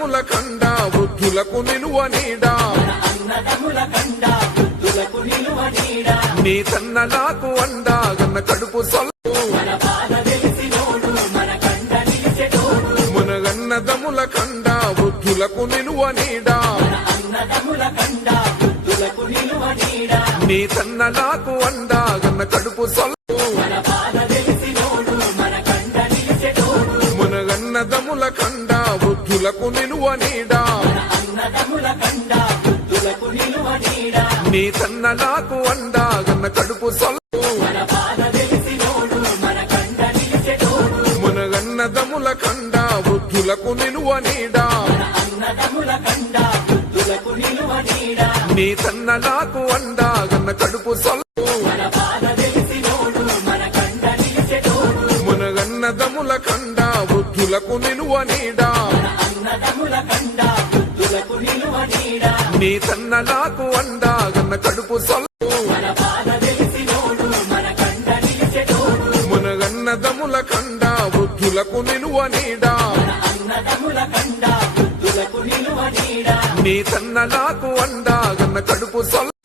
అన్నదముల కండ వృద్ధులకు నిలువ నీడా నీ తన్నలాకు అండా గన్న కడుపు సొల్లు మునగన్నదముల కండ వృద్ధులకు నిలువ నీడా నీ తన్నలాకు అండా గన్న కడుపు సొల్లు మునగన్నదముల కండ వృద్ధులకు నిలువ నీడా నీ తన్నలాకు అండా గన్న కడుపు సొల్లు మునగన్నదముల కండ వృద్ధులకు నిలువ నీడా నీ తన్నలాకు అండా గన్న కడుపు సొల్లు మునగన్నదముల కండ వృద్ధులకు నిలువ నీడా నీ తన్నలాకు అండా గన్న కడుపు సొల్లు మునగన్నదముల కండ వృద్ధులకు నిలువ నీడా నీ తన్నలాకు అండా గన్న కడుపు సొల్లు